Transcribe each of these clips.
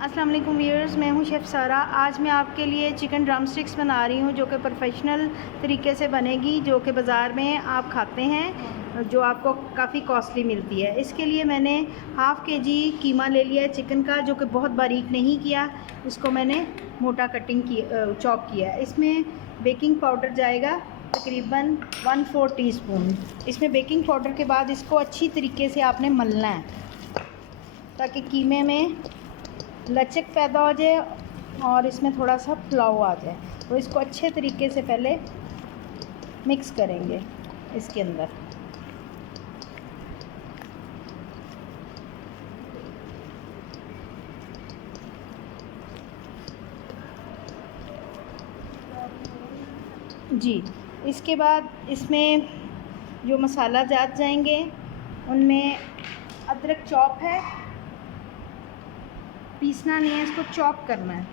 अस्सलाम वालेकुम व्यूअर्स, मैं हूं शेफ़ सारा। आज मैं आपके लिए चिकन ड्रम स्टिक्स बना रही हूं जो कि प्रोफेशनल तरीके से बनेगी, जो कि बाज़ार में आप खाते हैं, जो आपको काफ़ी कॉस्टली मिलती है। इसके लिए मैंने हाफ़ केजी कीमा ले लिया है चिकन का, जो कि बहुत बारीक नहीं किया, इसको मैंने मोटा कटिंग की चॉप किया है। इसमें बेकिंग पाउडर जाएगा तकरीबन 1/4 टीस्पून। इसमें बेकिंग पाउडर के बाद इसको अच्छी तरीके से आपने मलना है ताकि कीमे में लचक पैदा हो जाए और इसमें थोड़ा सा फ्लाव आ जाए। तो इसको अच्छे तरीके से पहले मिक्स करेंगे इसके अंदर। जी, इसके बाद इसमें जो मसाला जात जाएंगे उनमें अदरक चॉप है, पीसना नहीं है, इसको चॉप करना है।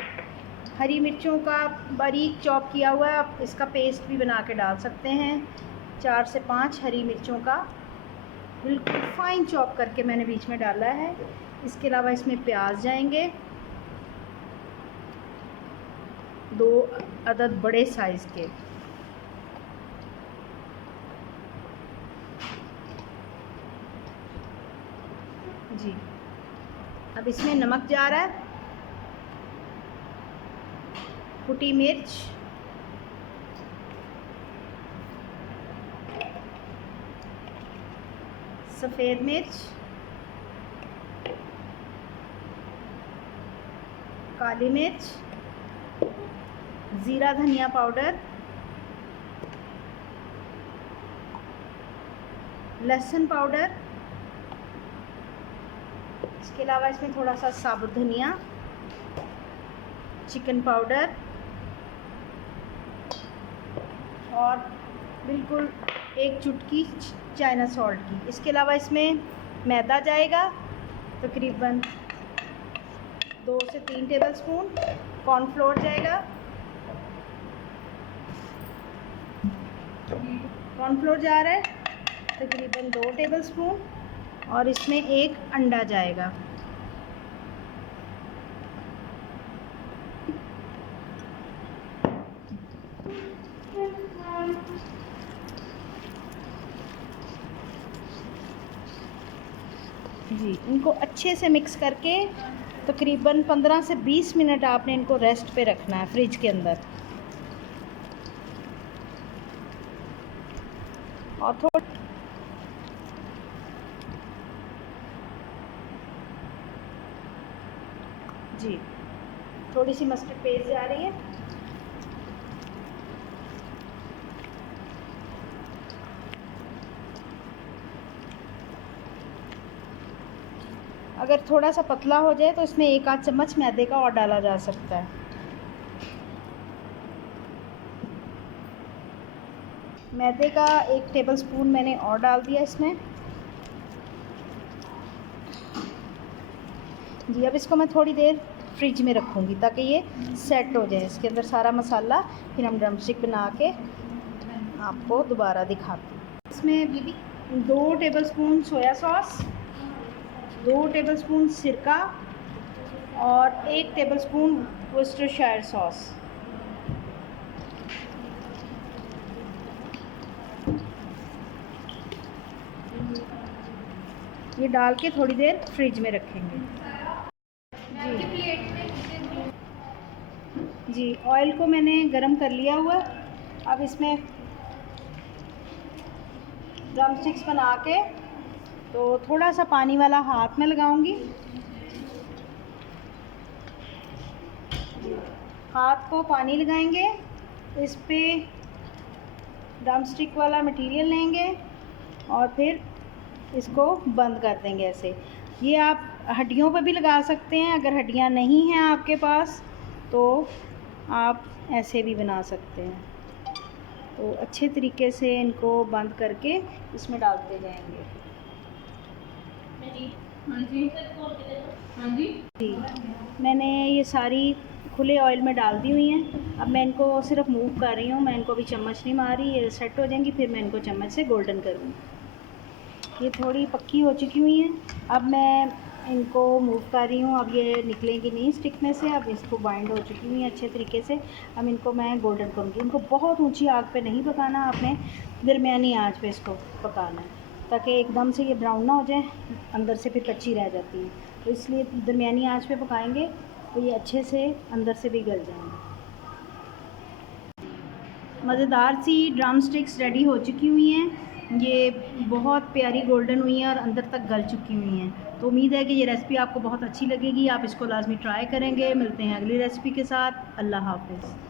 हरी मिर्चों का बारीक चॉप किया हुआ है, आप इसका पेस्ट भी बना के डाल सकते हैं। 4 से 5 हरी मिर्चों का बिल्कुल फाइन चॉप करके मैंने बीच में डाला है। इसके अलावा इसमें प्याज जाएंगे, 2 अदद बड़े साइज़ के। जी, अब इसमें नमक जा रहा है, कुटी मिर्च, सफ़ेद मिर्च, काली मिर्च, ज़ीरा धनिया पाउडर, लहसुन पाउडर। इसके अलावा इसमें थोड़ा सा साबुत धनिया, चिकन पाउडर और बिल्कुल 1 चुटकी चाइना सॉल्ट की। इसके अलावा इसमें मैदा जाएगा तकरीबन 2 से 3 टेबलस्पून। कॉर्नफ्लोर जाएगा, कॉर्नफ्लोर जा रहा है तकरीबन 2 टेबलस्पून और इसमें 1 अंडा जाएगा। जी, इनको अच्छे से मिक्स करके तकरीबन 15 से 20 मिनट आपने इनको रेस्ट पे रखना है फ्रिज के अंदर। और जी, थोड़ी सी मस्टर्ड पेस्ट जा रही है। अगर थोड़ा सा पतला हो जाए तो इसमें 1 आध चम्मच मैदे का और डाला जा सकता है। मैदे का 1 टेबलस्पून मैंने और डाल दिया इसमें। जी, अब इसको मैं थोड़ी देर फ्रिज में रखूँगी ताकि ये सेट हो जाए इसके अंदर सारा मसाला। फिर हम ड्रम स्टिक बना के आपको दोबारा दिखाती हूँ। इसमें 2 टेबलस्पून सोया सॉस, 2 टेबलस्पून सिरका और 1 टेबलस्पून वर्सेस्टरशायर सॉस। ये डाल के थोड़ी देर फ्रिज में रखेंगे। जी, ऑयल को मैंने गरम कर लिया हुआ। अब इसमें ड्रम स्टिक्स बना के तो थोड़ा सा पानी वाला हाथ में लगाऊंगी। हाथ को पानी लगाएंगे, इस पे ड्रम स्टिक वाला मटेरियल लेंगे और फिर इसको बंद कर देंगे ऐसे। ये आप हड्डियों पर भी लगा सकते हैं, अगर हड्डियां नहीं हैं आपके पास तो आप ऐसे भी बना सकते हैं। तो अच्छे तरीके से इनको बंद करके इसमें डालते जाएंगे। हाँ जी, हाँ जी। जी, मैंने ये सारी खुले ऑयल में डाल दी हुई हैं। अब मैं इनको सिर्फ मूव कर रही हूँ, मैं इनको भी चम्मच नहीं मार रही। ये सेट हो जाएंगी, फिर मैं इनको चम्मच से गोल्डन करूँगी। ये थोड़ी पक्की हो चुकी हुई हैं। अब मैं इनको मूव कर रही हूँ। अब ये निकलेंगी नहीं स्टिक में से, अब इसको बाइंड हो चुकी हुई हैं अच्छे तरीके से। अब इनको मैं गोल्डन करूँगी। इनको बहुत ऊंची आग पे नहीं पकाना, आपने दरमियानी आंच पे इसको पकाना है, ताकि एकदम से ये ब्राउन ना हो जाए, अंदर से फिर कच्ची रह जाती है। तो इसलिए दरमियानी आंच पे पकाएंगे तो ये अच्छे से अंदर से भी गल जाएंगे। मज़ेदार सी ड्रम स्टिक्स रेडी हो चुकी हुई हैं। ये बहुत प्यारी गोल्डन हुई हैं और अंदर तक गल चुकी हुई हैं। तो उम्मीद है कि ये रेसिपी आपको बहुत अच्छी लगेगी। आप इसको लाजमी ट्राई करेंगे। मिलते हैं अगली रेसिपी के साथ। अल्लाह हाफ़िज़।